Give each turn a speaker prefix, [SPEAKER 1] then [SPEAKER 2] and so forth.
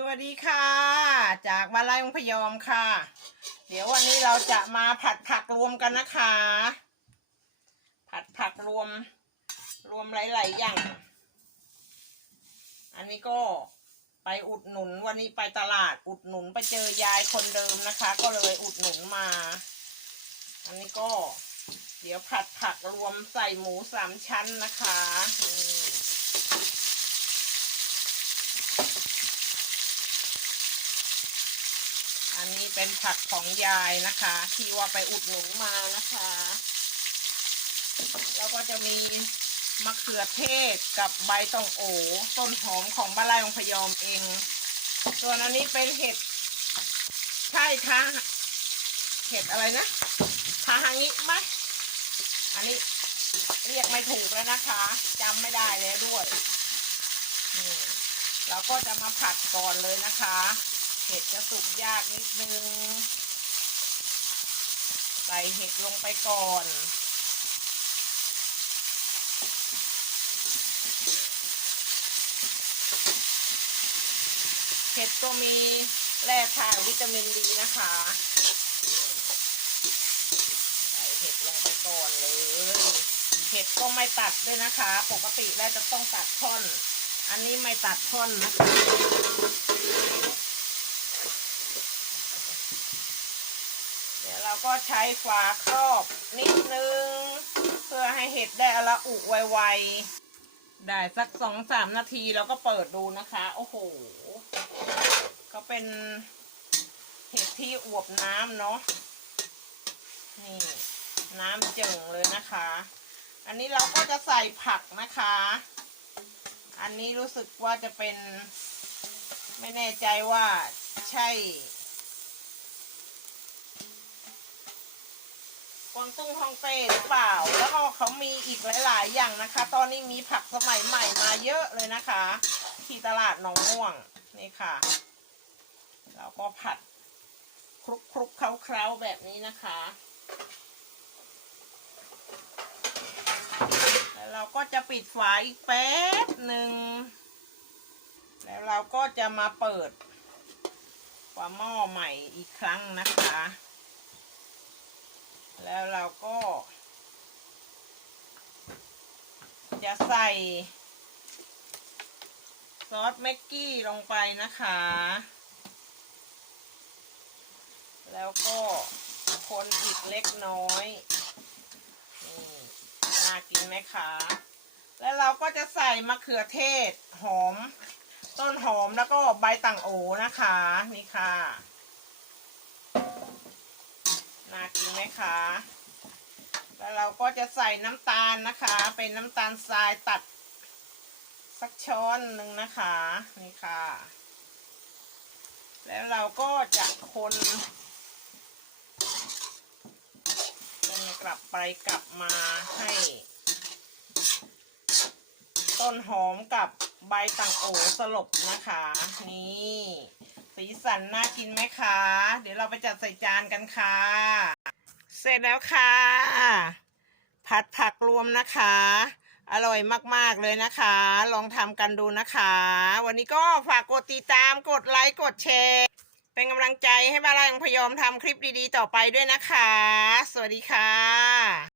[SPEAKER 1] สวัสดีค่ะ จากมาลายองพยอมค่ะ เดี๋ยววันนี้เราจะมาผัดผักรวมกันนะคะ ผัดผักรวมรวมหลายๆอย่าง อันนี้ก็ไปอุดหนุนวันนี้ไปตลาดอุดหนุนไปเจอยายคนเดิมนะคะ ก็เลยอุดหนุนมา อันนี้ก็ เดี๋ยวผัดผักรวมใส่หมูสามชั้นนะคะ นี่อันนี้เป็นผักของยายนะคะ ที่ว่าไปอุดหนุนมานะคะ แล้วก็จะมีมะเขือเทศกับใบตองโอต้นหอมของบ้านไร่องพยอมเอง ส่วนอันนี้เป็นเห็ดใช่ค่ะเห็ดอะไรนะพาหางิไหมอันนี้เรียกไม่ถูกแล้วนะคะจำไม่ได้แล้วด้วยเราก็จะมาผัดก่อนเลยนะคะ เห็ดจะสุกยากนิดนึง ใส่เห็ดลงไปก่อน เห็ดก็มีแร่ธาตุวิตามินดีนะคะ ใส่เห็ดลงไปก่อนเลย เห็ดก็ไม่ตัดด้วยนะคะ ปกติแล้วจะต้องตัดท่อน อันนี้ไม่ตัดท่อนนะคะ เดี๋ยวเราก็ใช้ฝาครอบนิดนึง เพื่อให้เห็ดได้อละอุไวๆ ได้สักสองสามนาทีเราก็เปิดดูนะคะ โอ้โห ก็เป็นเห็ดที่อวบน้ำเนาะ นี่น้ำเจิ่งเลยนะคะ อันนี้เราก็จะใส่ผักนะคะ อันนี้รู้สึกว่าจะเป็นไม่แน่ใจว่าใช่ กวางตุ้งฮองเต้หรือเปล่า แล้วก็เขามีอีกหลาย ๆ อย่างนะคะ ตอนนี้มีผักสมัยใหม่มาเยอะเลยนะคะ ที่ตลาดหนองม่วงนี่ค่ะ แล้วก็ผัดคลุกคลุกเคล้าเคล้าแบบนี้นะคะ แล้วเราก็จะปิดฝาอีกแป๊บหนึ่ง แล้วเราก็จะมาเปิดฝาหม้อใหม่อีกครั้งนะคะ แล้วเราก็ จะใส่ซอสแม็กกี้ลงไปนะคะ แล้วก็คนอีกเล็กน้อย นี่น่ากินไหมคะ แล้วเราก็จะใส่มะเขือเทศหอม ต้นหอมแล้วก็ใบต่างโอนะคะ นี่ค่ะ น่ากินไหมคะ แล้วเราก็จะใส่น้ำตาลนะคะ เป็นน้ำตาลทรายตัด สักช้อนหนึ่งนะคะ นี่ค่ะ แล้วเราก็จะคนคนกลับไปกลับมาให้ ต้นหอมกับใบต่างโอสลบนะคะ นี่ สีสันน่ากินไหมคะ เดี๋ยวเราไปจัดใส่จานกันค่ะ เสร็จแล้วค่ะ ผัดผักรวมนะคะ อร่อยมากๆเลยนะคะ ลองทำกันดูนะคะ วันนี้ก็ฝากกดติดตาม กดไลค์ กดแชร์ เป็นกำลังใจให้บ้านไร่ของพยอมทำคลิปดีๆ ต่อไปด้วยนะคะ สวัสดีค่ะ